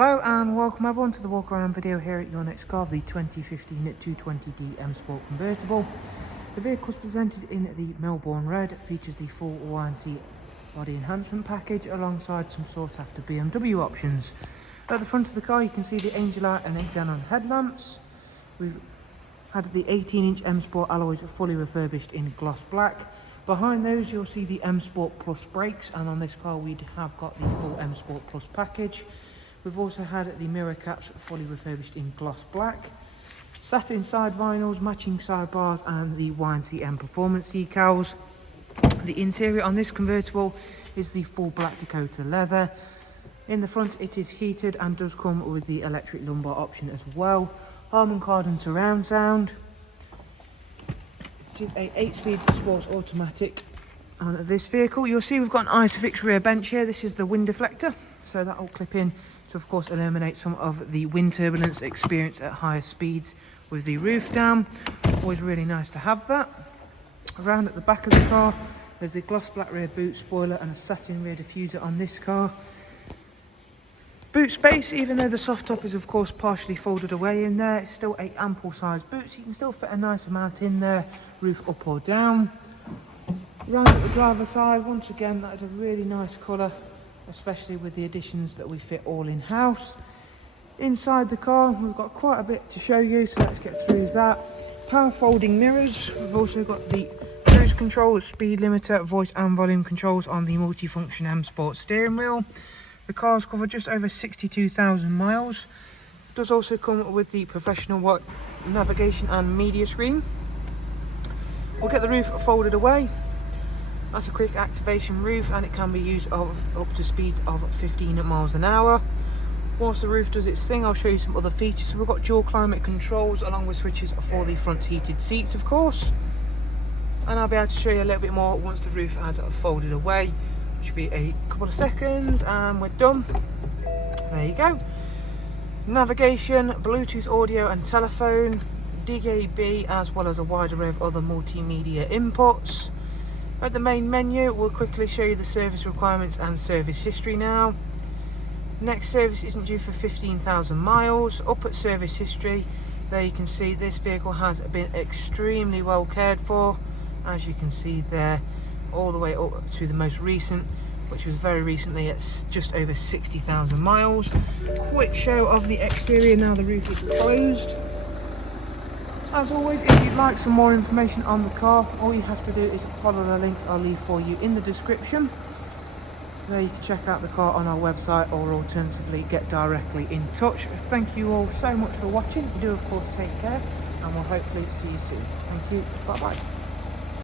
Hello and welcome everyone to the walk around video here at your next car, the 2015 220D M Sport Convertible. The vehicle is presented in the Melbourne Red, features the full YNC body enhancement package alongside some sought after BMW options. At the front of the car you can see the Angel Eye and Xenon headlamps. We've had the 18-inch M Sport alloys fully refurbished in gloss black. Behind those you'll see the M Sport Plus brakes, and on this car we have got the full M Sport Plus package. We've also had the mirror caps fully refurbished in gloss black, satin side vinyls, matching sidebars and the YNC Mperformance decals. The interior on this convertible is the full black Dakota leather. In the front it is heated and does come with the electric lumbar option as well. Harman Kardon surround sound. It is a 8-speed sports automatic on this vehicle. You'll see we've got an Isofix rear bench here. This is the wind deflector, so that will clip in to of course eliminate some of the wind turbulence experienced at higher speeds with the roof down. Always really nice to have that. Around at the back of the car there's a gloss black rear boot spoiler and a satin rear diffuser on this car. Boot space, even though the soft top is of course partially folded away in there, it's still a ample sized boot, so you can still fit a nice amount in there, roof up or down. Round at the driver's side, once again that is a really nice colour, especially with the additions that we fit all in-house. Inside the car we've got quite a bit to show you, so let's get through that. Power folding mirrors. We've also got the cruise control, speed limiter, voice and volume controls on the multifunction M Sport steering wheel. The car's covered just over 62,000 miles. It does also come with the professional white navigation and media screen. We'll get the roof folded away. That's a quick activation roof and it can be used up to speeds of 15 miles an hour. Whilst the roof does its thing, I'll show you some other features. So we've got dual climate controls along with switches for the front heated seats of course. And I'll be able to show you a little bit more once the roof has folded away, which will be a couple of seconds and we're done. There you go. Navigation, Bluetooth audio and telephone, DAB, as well as a wide array of other multimedia inputs. At the main menu, we'll quickly show you the service requirements and service history now. Next service isn't due for 15,000 miles. Up at service history, there you can see this vehicle has been extremely well cared for. As you can see there, all the way up to the most recent, which was very recently at just over 60,000 miles. Quick show of the exterior now the roof is closed. As always, if you'd like some more information on the car, all you have to do is follow the links I'll leave for you in the description. There you can check out the car on our website or alternatively get directly in touch. Thank you all so much for watching. You do of course take care and we'll hopefully see you soon. Thank you. Bye bye.